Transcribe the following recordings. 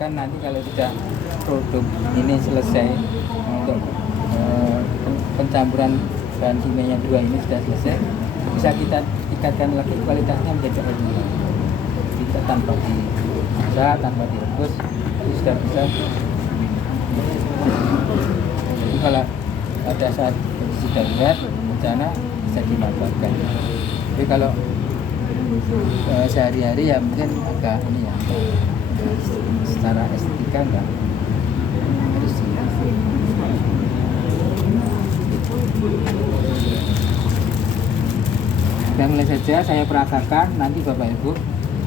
bahkan nanti kalau sudah produk ini selesai untuk pencampuran bahan kimianya 2 ini sudah selesai, bisa kita tingkatkan lagi kualitasnya menjadi air mineral. Kita tanpa dimasak, tanpa direbus, itu sudah bisa. Jadi kalau pada saat kondisi darurat bencana bisa dimanfaatkan. Tapi kalau sehari-hari ya mungkin agak ini ya, secara estetika enggak harus dan mulai saja saya peragakan, nanti Bapak Ibu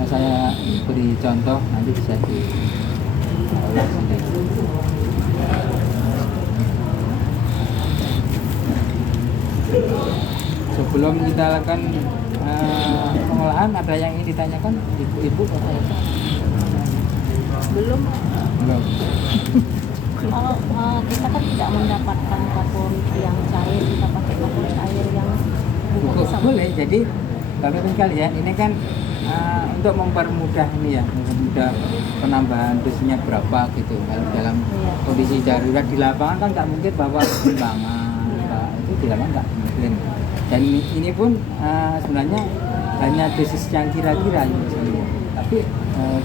saya beri contoh, nanti bisa diolah sendiri. Sebelum kita lakukan pengolahan, ada yang ingin ditanyakan Ibu Bapak ya? Belum. Kalau kita kan tidak mendapatkan kapur yang cair, kita pakai kapur cair yang boleh. Jadi Bapak-Ibu sekalian, ini kan untuk mempermudah ini ya, mempermudah penambahan dosisnya berapa gitu. Kalau dalam kondisi darurat di lapangan kan nggak mungkin bawa timbangan, itu di lapangan nggak mungkin. Dan ini pun sebenarnya hanya dosis yang kira-kira misalnya. Tapi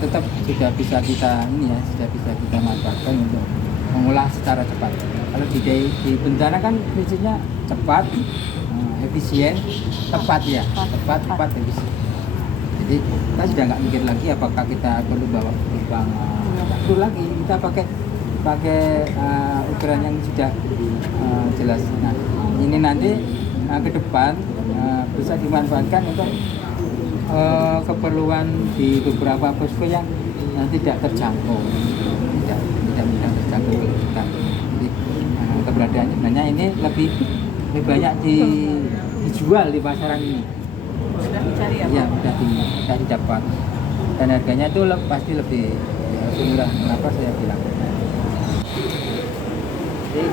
tetap sudah bisa kita ini ya, sudah bisa kita manfaatkan untuk mengolah secara cepat. Kalau di bencana kan prinsipnya cepat, efisien, tepat ya, tepat efisien. Jadi kita sudah nggak mikir lagi apakah kita perlu bawa timbangan, nggak perlu lagi, kita pakai ukuran yang sudah jelas. Nah ini nanti ke depan bisa dimanfaatkan untuk keperluan di beberapa posko yang tidak terjangkau, tidak mudah terjangkau oleh kita. Jadi keberadaannya sebenarnya ini lebih banyak dijual di pasaran ini. sudah dicari ya? Iya, sudah didapat. Dan harganya itu pasti lebih murah. Kenapa saya bilang? Jadi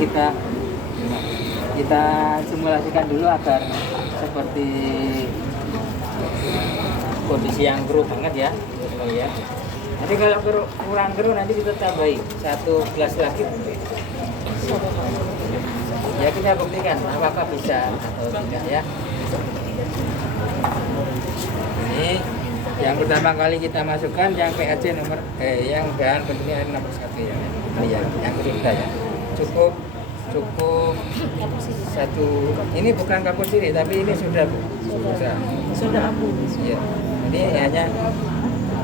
kita simulasikan dulu agar seperti kondisi yang keruh banget ya. Nanti kalau kurang keruh nanti kita tambahi 1 gelas lagi. Ya kita buktikan apakah bisa atau tidak ya. Ini yang pertama kali kita masukkan yang PAC yang bahan bentuknya nomor 1 ya. Yang kedua ya. Cukup satu. Ini bukan kapur sirih tapi ini sudah abu. Iya. Ini hanya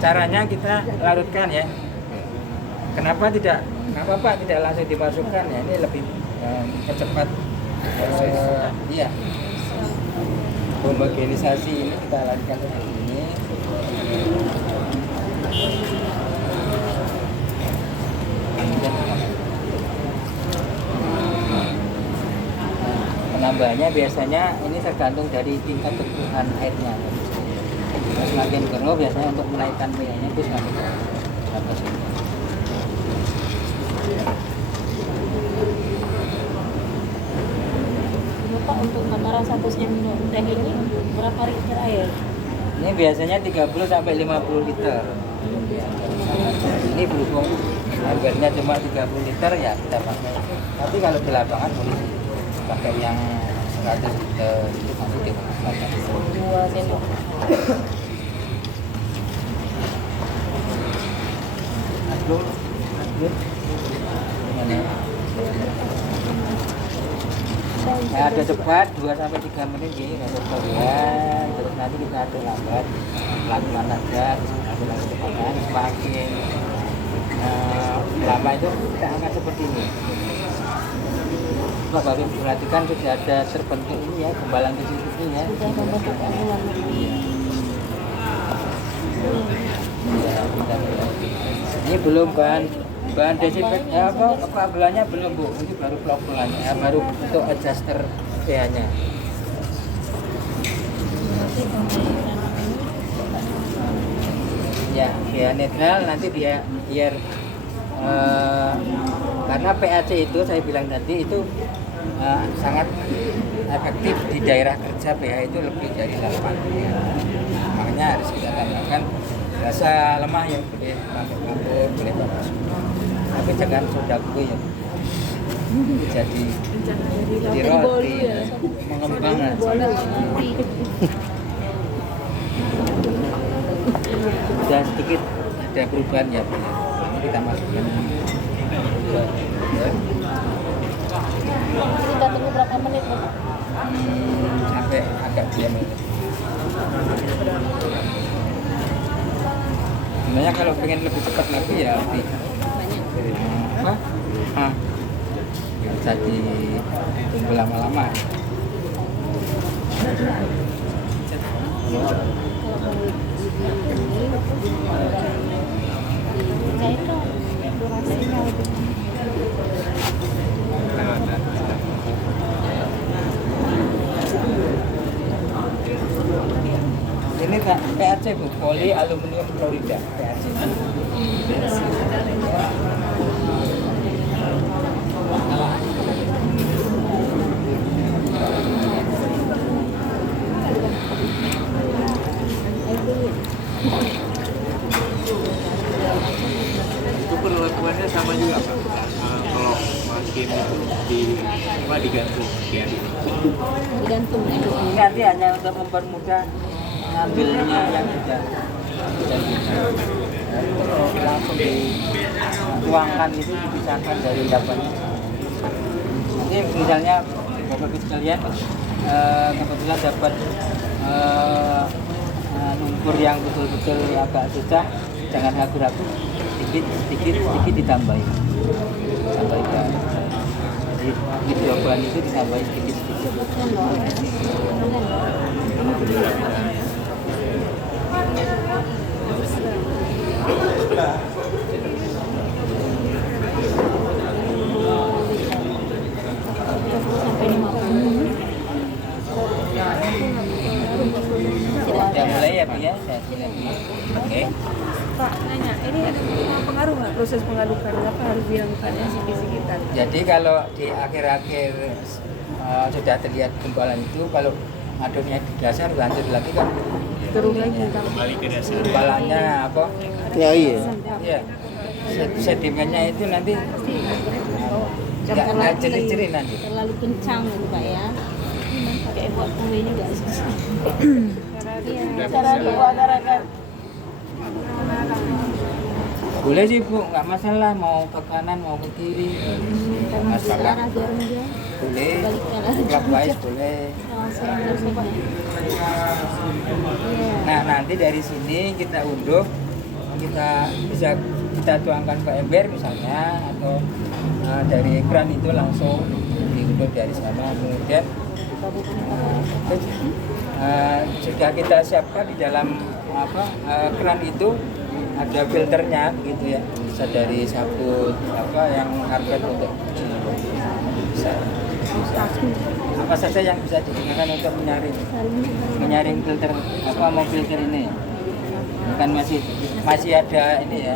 caranya kita larutkan ya. Kenapa tidak langsung dimasukkan ya? Ini lebih percepat iya. Homogenisasi ini kita larutkan seperti ini. Penambahannya biasanya ini tergantung dari tingkat kekeruhan airnya. Semakin keruh biasanya untuk menaikkan pH-nya itu semakin berapa sih? Bapak untuk takaran 1 sendok teh ini berapa liter air? Ini biasanya 30 sampai 50 liter. Ini berhubung harganya cuma 30 liter ya kita pakai. Tapi kalau di lapangan boleh pakai yang 100 liter itu nanti dipakai 2 sendok. Nah, ada cepat 2 sampai 3 menit gini untuk kalian. Terus nanti kita aduk lambat, pelan-pelan aja, aduk lagi cepat. Semakin lama itu kita angkat seperti ini. Bapak Ibu perhatikan sudah ada terbentuk ini ya, gembalan di sini ya. Sudah membentuk anuan. Ini belum bahan desinfektan apa belanya belum Bu, ini baru pelan-pelan ya, baru untuk adjuster pH-nya. Ya, pH netral nanti biar karena PAC itu saya bilang tadi itu sangat efektif di daerah kerja pH itu lebih dari 8 ya. Makanya harus kita tambahkan rasa lemah yang boleh pakai kapur, boleh pakai tapi jangan sodaku ya. Jadi Jadi roti bolu ya. mengembang lah. Sudah sedikit ada perubahan ya, Bu. Kita masukkan. Kita tunggu berapa menit, Bu? Sampai agak diam itu. Sebenarnya kalau pengen lebih cepat lagi ya lebih apa? Nggak usah ditunggu lama-lama. Nah itu durasinya itu. Ini PAC Bu, poli aluminium klorida PAC. Itu perlakuannya sama juga Pak. Kalau makin digantung ya. Digantung ya. Nanti hanya untuk mempermudah ngambilnya yang sudah langsung dituangkan itu dipisahkan dari dapatnya. Nanti misalnya Bapak-Ibu sekalian kebetulan dapat lumpur yang betul-betul agak susah, jangan ragu-ragu, sedikit ditambahin. Tambahkan. Jadi dua bahan itu ditambahin sedikit. Sampai 50. Sudah mulai ya Bu ya, saya mulai. Oke. Pak, nanya, ini ada pengaruh nggak proses pengadukan? Apa harus dilakukan sikit-sikitan? Jadi kalau di akhir-akhir sudah terlihat gumpalan itu, kalau aduknya di dasar lanjut lagi kan Turun lagi. Kembali ke dasar. gumpalannya apa? Ya iya. Ya, sedimennya itu nanti nggak ceri-ceri nanti. Terlalu kencang gitu Pak ya. Pakai buat kue ini nggak susah. Iya, cara diagar-agar. Boleh sih Bu, nggak masalah mau ke kanan mau ke kiri. Mas Bapak Arah jarum dia. boleh, Balikkan arah clockwise boleh. langsung dari Pak. Iya. Nah nanti dari sini kita unduh, kita bisa kita tuangkan ke ember misalnya, atau dari keran itu langsung diunduh dari sana. Kemudian jika kita siapkan di dalam keran itu ada filternya gitu ya, bisa dari sabun yang karpet untuk bisa apa saja yang bisa digunakan untuk menyaring filter mau filter ini kan masih ada ini ya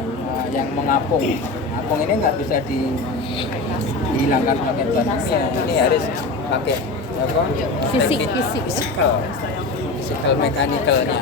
yang mengapung ini nggak bisa dihilangkan pakai bahan kimia, ini harus pakai Fisik. physical mechanical-nya.